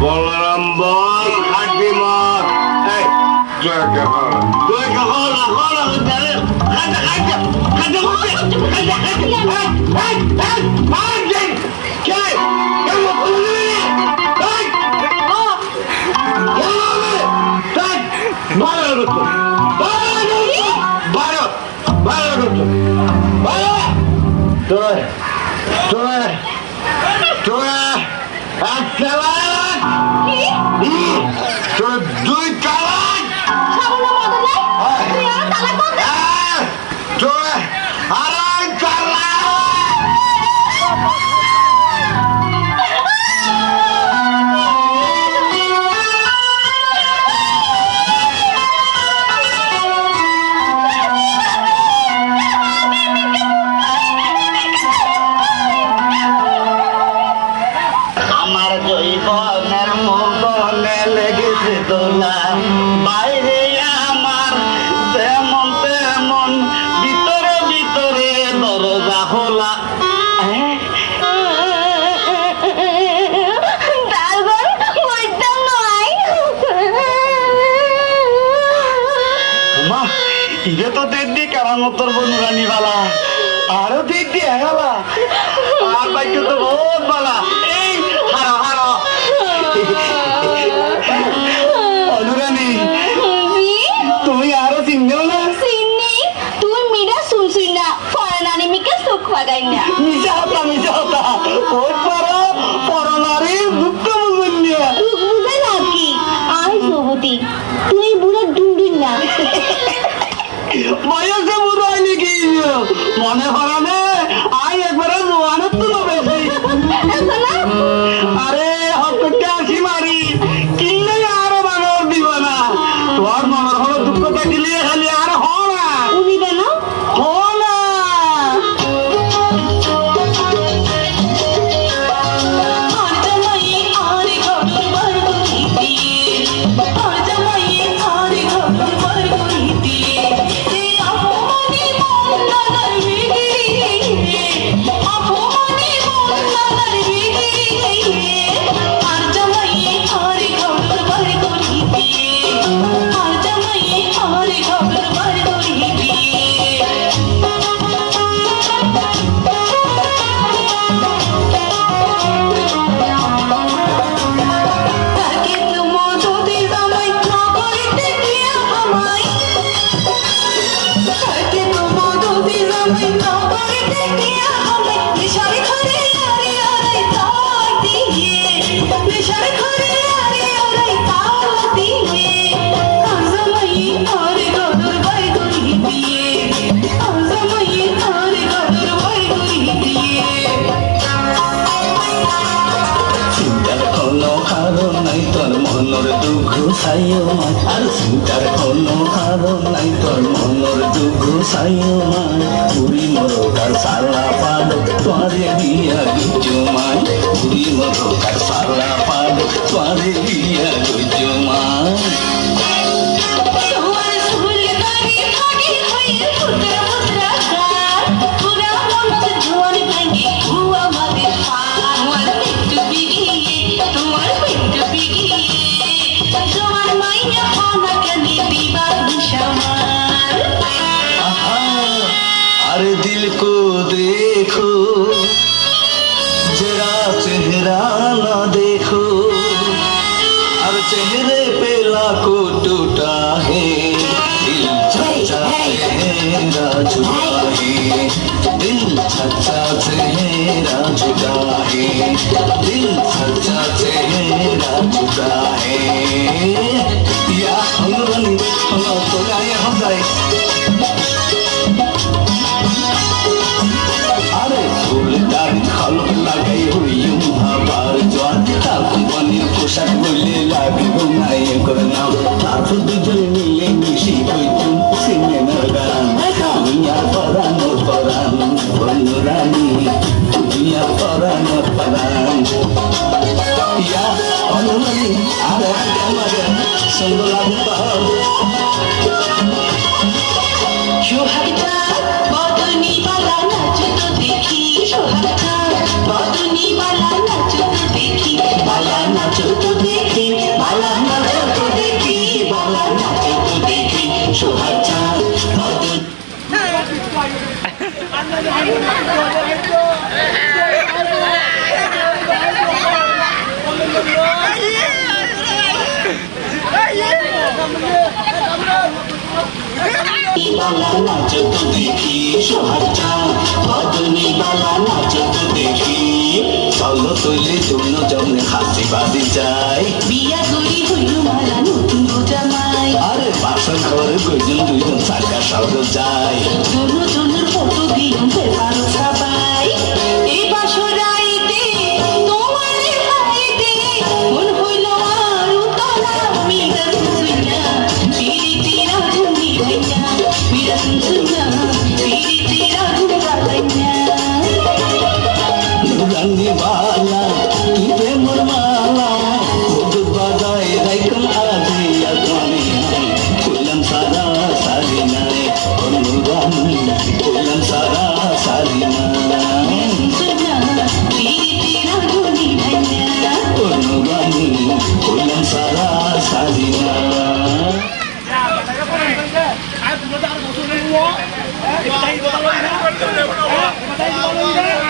বলরাম বল খাটি মত এই জয় কে হল জয় কে হল হল জানে খাটা খাটা খাটা বসে খাটা খাটা কে কেন বললি এই ও বললে তাই বারো তো বারো তো বারো তুই তুই তুই একটা দুই তালাক আড়াই তালাক আমার জৈবনের মনে লেগেছে দোলা বাইরে আমার যেমন তেমন ভিতরে ভিতরে দরজা খোলা ইরে তো দেখবি কেরামতর বনুরানি বালা আরো দেখবি এগালা আর বাইকে তো বহুত বালা এই হারা হারা অনুরানি তুমি আরো চিনলেও না চিনি তুই মিরা শুনছিস না ফরেনানি মিকে সুখ পাগাই না মিশা হতা ওই পারো পরনারী দুঃখ বুঝুন না তুই বুঝে না কি আই সবতি তুই বুড়ো ডুন্ডুন না বয়সে বুড়ো হয়নি কি মনে হরানে আই একবারে জোয়ানের তো বেশি আরে হকটে আসি মারি কিনলে আরো বানর দিব না তোর মনের হলো দুঃখ থাকিলে খালি আর হ না উনিবে না হ না আর চিন্তার কোনো কারণ নাই তোর মনের দুঃখ সাইও মান পুরি মরকার সালা পাল তোরে দিয়া গুজমান পুরি মরকার সালা পাল তোরে দিয়া গুজমান अरे दिल को देखो जरा चेहरा ना देखो अब चेहरे पे लाखों टूटा है दिल छचा चेहरा झुका है दिल छचा चेहरा झुका है दिल छचा चेहरा झुका है या अनुरानी हम तो गाए हम जाए अरे फूलदार खलक लागाई हुई भाबार जवान ताकू बनी पोशाक बोले लागे घुमाए আর আমার সুন্দর লাগতো সোহাগ চাঁদ বদনী বালা নাচ তো দেখি সোহাগ চাঁদ বদনী বালা নাচ তো দেখি বালা নাচ তো দেখি বালা নাচ তো দেখি বালা নাচ তো দেখি সোহাগ চাঁদ বদন বালা নাচ তো দেখি সোহাগ চাঁদ বদনী বালা নাচ তো দেখি চলো তৈলে চূর্ণ জমনে হাসি বাদি যাই বিয়া করি হইল মালা নতুন জামাই আরে বাসন ঘরে দুইজন দুইজন চাকা সব যাই দুনো জনের ফটো দিও পেপার ছাপাই এই বাসরাইতে তোমারে পাইতে মন হইল আর উতলা মিরা সুইনা পিরিতি রাধুন নিভাইনা মিরা সুইনা পিরিতি রাধুন বালাইনা নুরানি বালা তুই প্রেমর মালা খুদ বাজায় রাইকম আজি আজমানি কুলম সারা সারি নাই ও নুরানি কুলম সারা সারি নাই সুইনা পিরিতি রাধুন নিভাইনা ও নুরানি কুলম সারা সারি নাই哎，不能打我，我说的我，哎，我打一个，我打一个，我打一个。